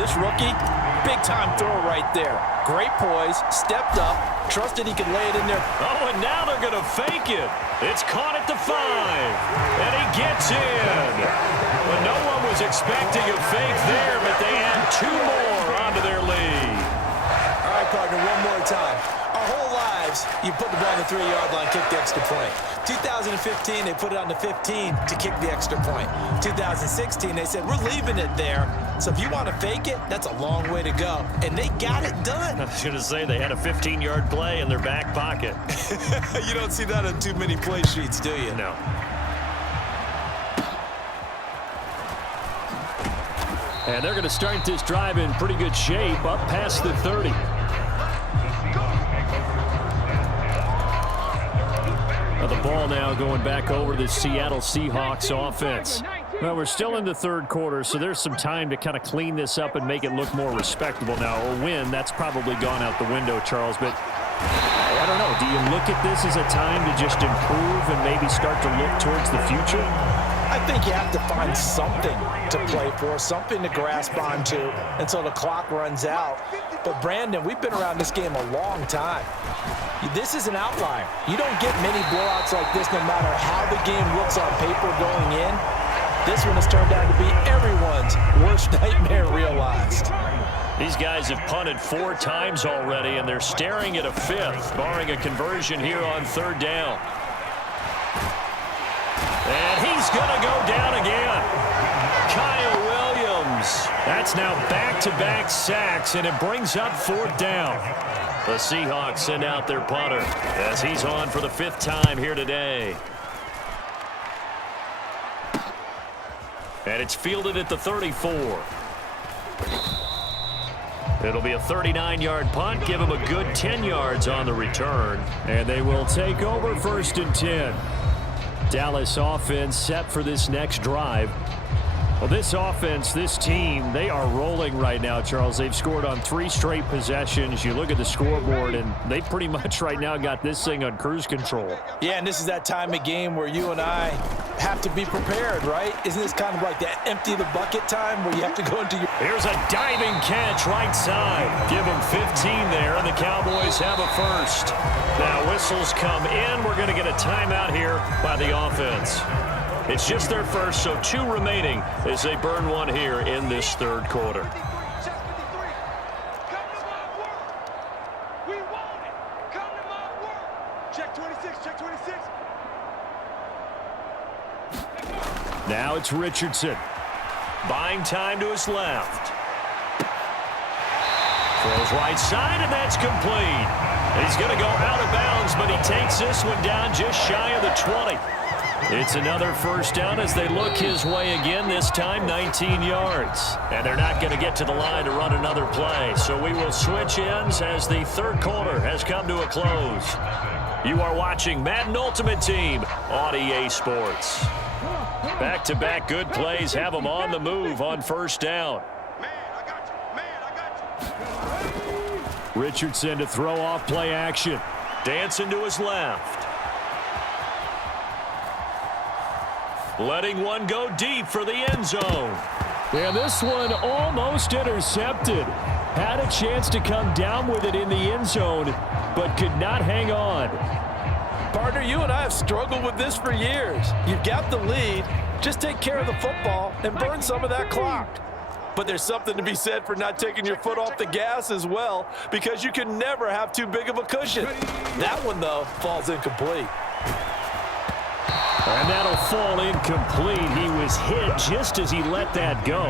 This rookie, big-time throw right there. Great poise, stepped up, trusted he could lay it in there. Oh, and now they're going to fake it. It's caught at the 5, and he gets in. But no one was expecting a fake there, but they add 2 more onto their lead. All right, partner, one more time. Our whole lives, you put the ball on the 3-yard line, kick the extra point. 2015, they put it on the 15 to kick the extra point. 2016, they said, we're leaving it there. So if you want to fake it, that's a long way to go. And they got it done. I was going to say they had a 15-yard play in their back pocket. You don't see that on too many play sheets, do you? No. And they're going to start this drive in pretty good shape, up past the 30. The ball now going back over the Seattle Seahawks offense. Well, we're still in the third quarter, so there's some time to kind of clean this up and make it look more respectable now. A win, that's probably gone out the window, Charles. But I don't know. Do you look at this as a time to just improve and maybe start to look towards the future? I think you have to find something to play for, something to grasp onto until the clock runs out. But, Brandon, we've been around this game a long time. This is an outlier. You don't get many blowouts like this no matter how the game looks on paper going in. This one has turned out to be everyone's worst nightmare realized. These guys have punted 4 times already, and they're staring at a 5th, barring a conversion here on 3rd down. And he's going to go down again. Kyle Williams. That's now back-to-back sacks, and it brings up 4th down. The Seahawks send out their punter as he's on for the 5th time here today. And it's fielded at the 34. It'll be a 39-yard punt. Give him a good 10 yards on the return. And they will take over 1st and 10. Dallas offense set for this next drive. Well, this offense, this team, they are rolling right now, Charles. They've scored on 3 straight possessions. You look at the scoreboard, and they pretty much right now got this thing on cruise control. Yeah, and this is that time of game where you and I have to be prepared, right? Isn't this kind of like that empty the bucket time where you have to go into your... Here's a diving catch right side. Give them 15 there, and the Cowboys have a first. Now whistles come in. We're going to get a timeout here by the offense. It's just their first, so 2 remaining as they burn one here in this 3rd quarter. Now it's Richardson. Buying time to his left. Throws right side, and that's complete. He's going to go out of bounds, but he takes this one down just shy of the 20. It's another first down as they look his way again, this time 19 yards. And they're not going to get to the line to run another play. So we will switch ends as the 3rd quarter has come to a close. You are watching Madden Ultimate Team on EA Sports. Back-to-back good plays have them on the move on 1st down. Richardson to throw off play action. Dancing to his left. Letting one go deep for the end zone. And this one almost intercepted. Had a chance to come down with it in the end zone, but could not hang on. Partner, you and I have struggled with this for years. You've got the lead. Just take care of the football and burn some of that clock. But there's something to be said for not taking your foot off the gas as well, because you can never have too big of a cushion. That one, though, falls incomplete. And that'll fall incomplete. He was hit just as he let that go.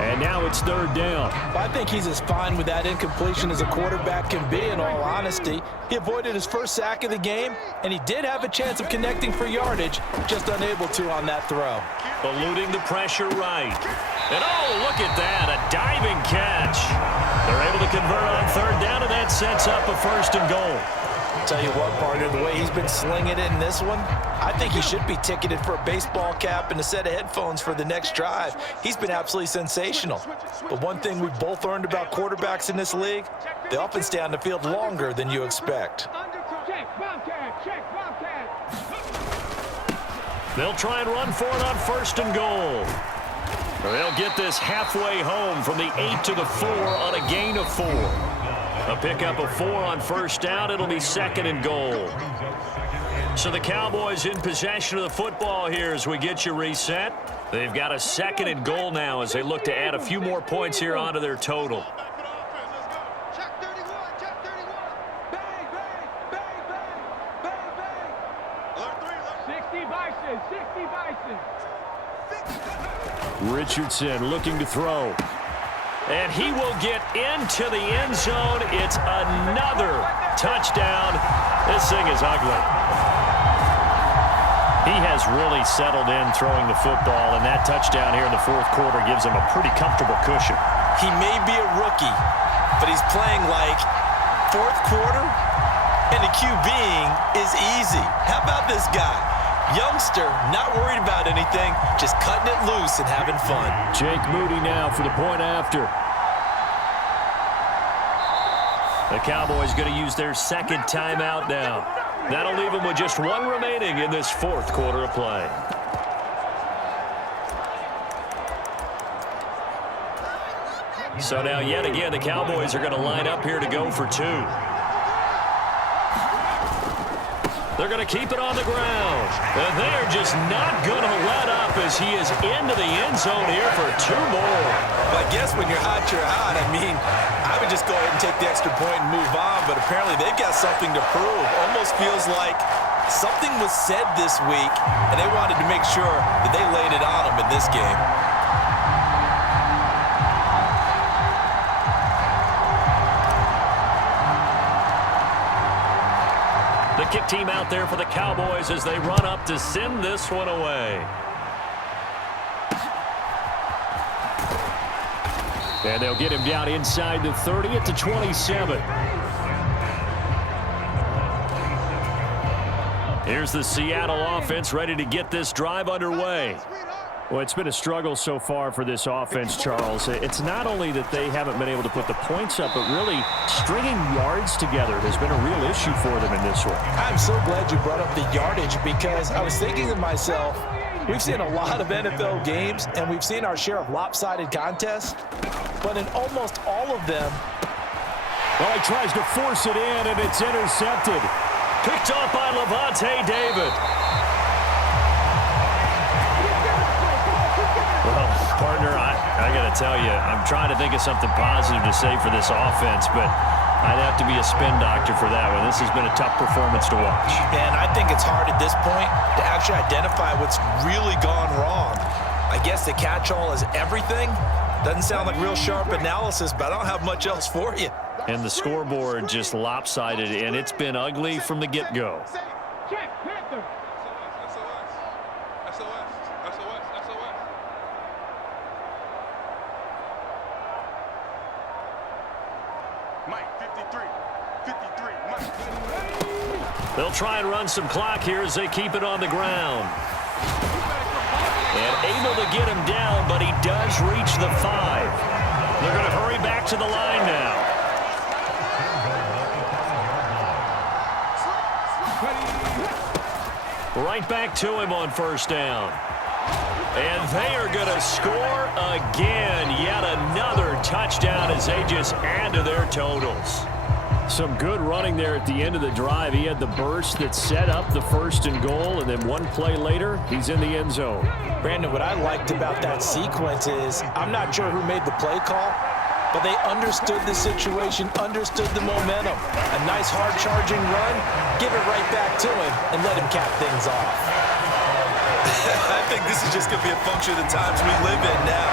And now it's 3rd down. I think he's as fine with that incompletion as a quarterback can be, in all honesty. He avoided his first sack of the game, and he did have a chance of connecting for yardage, just unable to on that throw. Eluding the pressure right. And oh, look at that, a diving catch. They're able to convert on 3rd down, and that sets up a 1st and goal. Tell you what, partner, the way he's been slinging it in this one, I think he should be ticketed for a baseball cap and a set of headphones for the next drive. He's been absolutely sensational. But one thing we've both learned about quarterbacks in this league, they often stay on the field longer than you expect. They'll try and run for it on 1st and goal. They'll get this halfway home from the 8 to the 4 on a gain of 4. A pickup of 4 on first down. It'll be 2nd and goal. So the Cowboys in possession of the football here as we get you reset. They've got a 2nd and goal now as they look to add a few more points here onto their total. Richardson looking to throw. And he will get into the end zone. It's another touchdown. This thing is ugly. He has really settled in throwing the football, and that touchdown here in the 4th quarter gives him a pretty comfortable cushion. He may be a rookie, but he's playing like 4th quarter, and the QBing is easy. How about this guy? Youngster, not worried about anything, just cutting it loose and having fun. Jake Moody now for the point after. The Cowboys going to use their 2nd timeout now. That'll leave them with just 1 remaining in this 4th quarter of play. So now yet again the Cowboys are going to line up here to go for 2. They're going to keep it on the ground. And they're just not going to let up as he is into the end zone here for 2 more. But I guess when you're hot, you're hot. I mean, I would just go ahead and take the extra point and move on, but apparently they've got something to prove. Almost feels like something was said this week, and they wanted to make sure that they laid it on them in this game. The kick team out there for the Cowboys as they run up to send this one away. And they'll get him down inside the 30 at the 27. Here's the Seattle offense ready to get this drive underway. Well, it's been a struggle so far for this offense, Charles. It's not only that they haven't been able to put the points up, but really stringing yards together has been a real issue for them in this one. I'm so glad you brought up the yardage because I was thinking to myself, we've seen a lot of NFL games, and we've seen our share of lopsided contests, but in almost all of them, well, he tries to force it in, and it's intercepted. Picked off by Levante David. Well, partner, I got to tell you, I'm trying to think of something positive to say for this offense, but I'd have to be a spin doctor for that one. This has been a tough performance to watch. And I think it's hard at this point to actually identify what's really gone wrong. I guess the catch-all is everything. Doesn't sound like real sharp analysis, but I don't have much else for you. And the scoreboard just lopsided, and it's been ugly from the get-go. They'll try and run some clock here as they keep it on the ground. And able to get him down, but he does reach the 5. They're going to hurry back to the line now. Right back to him on first down. And they are going to score again. Yet another touchdown as they just add to their totals. Some good running there at the end of the drive. He had the burst that set up the 1st and goal, and then one play later, he's in the end zone. Brandon, what I liked about that sequence is I'm not sure who made the play call, but they understood the situation, understood the momentum. A nice hard-charging run, give it right back to him, and let him cap things off. I think this is just going to be a function of the times we live in now.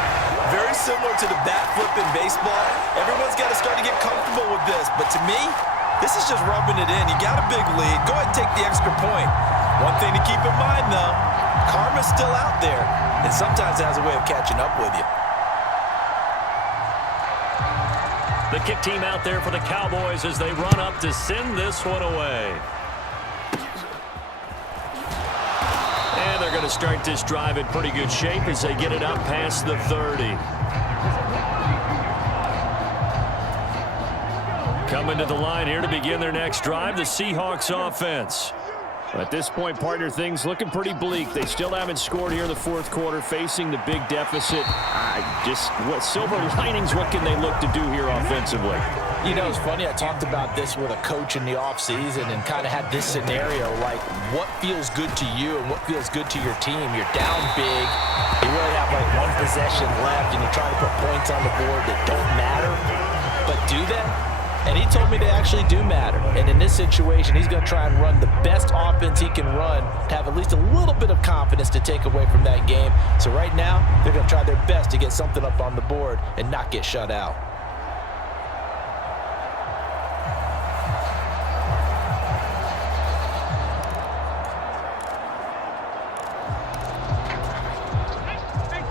Very similar to the bat flip in baseball. Everyone's got to start to get comfortable with this. But to me, this is just rubbing it in. You got a big lead. Go ahead and take the extra point. One thing to keep in mind, though, karma's still out there, and sometimes it has a way of catching up with you. The kick team out there for the Cowboys as they run up to send this one away. And they're going to start this drive in pretty good shape as they get it up past the 30. Coming to the line here to begin their next drive, the Seahawks offense. At this point, partner, things looking pretty bleak. They still haven't scored here in the fourth quarter, facing the big deficit. What silver linings, what can they look to do here offensively? You know, it's funny, I talked about this with a coach in the offseason and kind of had this scenario, like what feels good to you and what feels good to your team. You're down big, you really have like one possession left, and you're trying to put points on the board that don't matter, but do they? And he told me they actually do matter. And in this situation, he's going to try and run the best offense he can run to have at least a little bit of confidence to take away from that game. So right now, they're going to try their best to get something up on the board and not get shut out.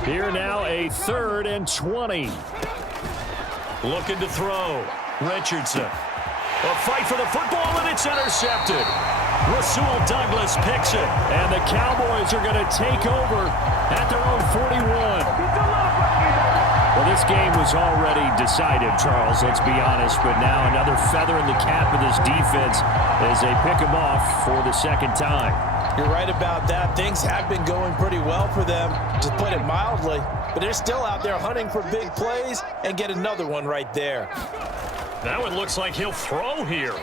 Here now, a 3rd and 20. Looking to throw. Richardson. A fight for the football, and it's intercepted. Rasul Douglas picks it, and the Cowboys are going to take over at their own 41. Well, this game was already decided, Charles, let's be honest, but now another feather in the cap of this defense as they pick him off for the second time. You're right about that. Things have been going pretty well for them, to put it mildly, but they're still out there hunting for big plays and get another one right there. That one looks like he'll throw here.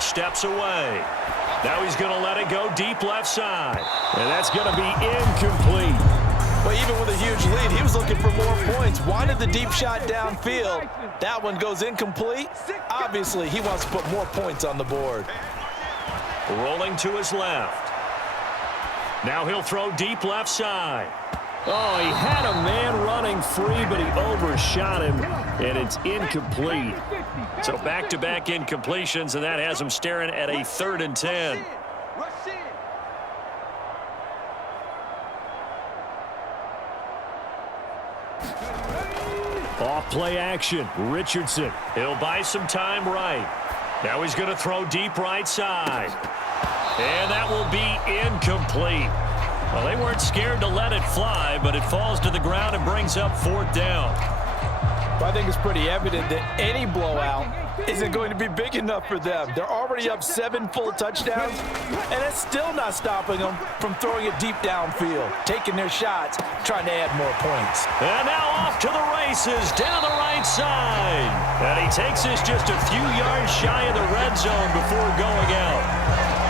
Steps away. Now he's going to let it go deep left side. And that's going to be incomplete. But even with a huge lead, he was looking for more points. Wanted the deep shot downfield. That one goes incomplete. Obviously, he wants to put more points on the board. Rolling to his left. Now he'll throw deep left side. Oh, he had a man running free, but he overshot him, and it's incomplete. So back-to-back incompletions, and that has him staring at a 3rd and 10. Off play action. Richardson. He'll buy some time right. Now he's going to throw deep right side. And that will be incomplete. Well, they weren't scared to let it fly, but it falls to the ground and brings up 4th down. Well, I think it's pretty evident that any blowout isn't going to be big enough for them. They're already up 7 full touchdowns, and it's still not stopping them from throwing it deep downfield, taking their shots, trying to add more points. And now off to the races, down the right side. And he takes this just a few yards shy of the red zone before going out.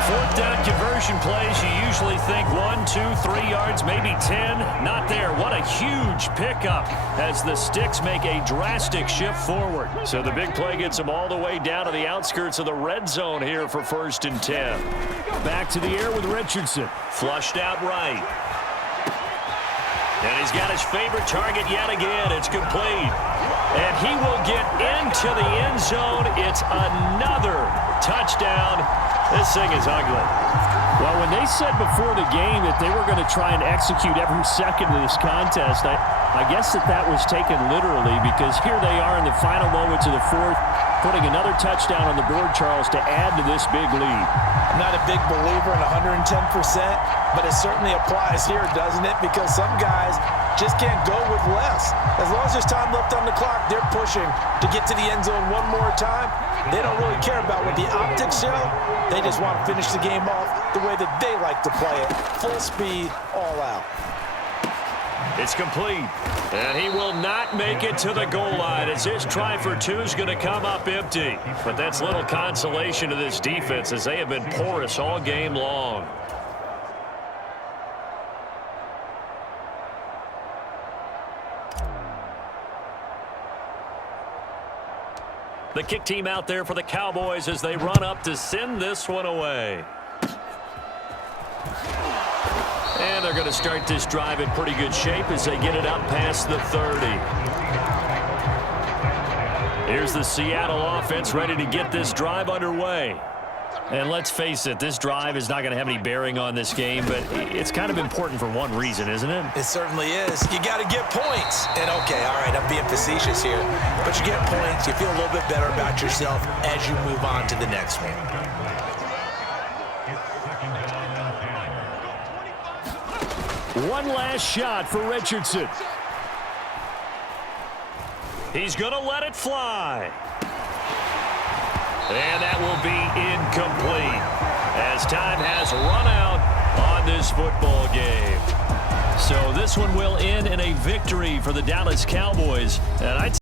4th down conversion plays, you usually think 1, 2, 3 yards, maybe 10. Not there. What a huge pickup as the Sticks make a drastic shift forward. So the big play gets them all the way down to the outskirts of the red zone here for 1st and 10. Back to the air with Richardson. Flushed out right. And he's got his favorite target yet again. It's complete. And he will get into the end zone. It's another touchdown. This thing is ugly. Well, when they said before the game that they were going to try and execute every second of this contest, I guess that was taken literally, because here they are in the final moments of the 4th, putting another touchdown on the board, Charles, to add to this big lead. I'm not a big believer in 110%, but it certainly applies here, doesn't it? Because some guys just can't go with less. As long as there's time left on the clock, they're pushing to get to the end zone one more time. They don't really care about what the optics show. They just want to finish the game off the way that they like to play it. Full speed, all out. It's complete. And he will not make it to the goal line as his try for 2 is going to come up empty. But that's little consolation to this defense as they have been porous all game long. The kick team out there for the Cowboys as they run up to send this one away. And they're going to start this drive in pretty good shape as they get it up past the 30. Here's the Seattle offense ready to get this drive underway. And let's face it, this drive is not going to have any bearing on this game, but it's kind of important for one reason, isn't it? It certainly is. You got to get points. And okay, all right, I'm being facetious here, but you get points, you feel a little bit better about yourself as you move on to the next one. One last shot for Richardson. He's going to let it fly. And that will be incomplete as as time has run out on this football game. So this one will end in a victory for the Dallas Cowboys. And I'd